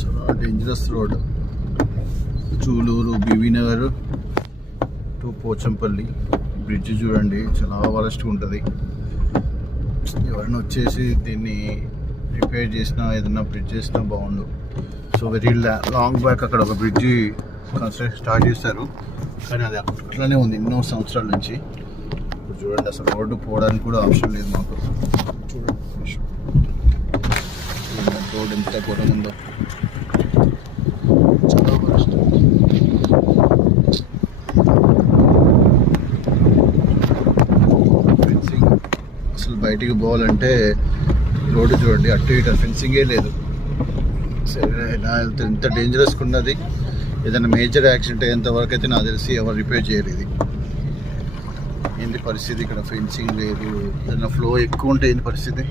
చాలా dangerous road. Chuluru, BV Nagar to Pochampally bridge చూడండి, చాలా వరస్ట్గా ఉంటుంది. ఎవరైనా వచ్చేసి దీన్ని రిపేర్ చేసినా ఏదైనా బ్రిడ్జ్ చేసినా బాగుండు. సో వెరీ లాంగ్ బ్యాక్ అక్కడ ఒక బ్రిడ్జి కన్స్ట్రక్షన్ స్టార్ట్ చేశారు, కానీ అది అట్లనే ఉంది ఎన్నో సంవత్సరాల నుంచి. ఇప్పుడు చూడండి, అసలు రోడ్డు పోవడానికి కూడా ఆప్షన్ లేదు మాకు. చూడండి రోడ్ ఎంత ఘోరం ఉందో, చాలా వరస్ట్. ఫెన్సింగ్ అసలు బయటికి పోవాలంటే రోడ్డు చూడండి, అటు ఇటు ఫెన్సింగే లేదు. సరే, ఎంత డేంజరస్గా ఉన్నది. ఏదైనా మేజర్ యాక్సిడెంట్ అయ్యేంత వరకు అయితే నాకు తెలిసి ఎవరు రిపేర్ చేయలేదు. ఏంటి పరిస్థితి ఇక్కడ? ఫెన్సింగ్ లేదు, ఏదైనా ఫ్లో ఎక్కువ ఉంటే ఏంటి పరిస్థితి?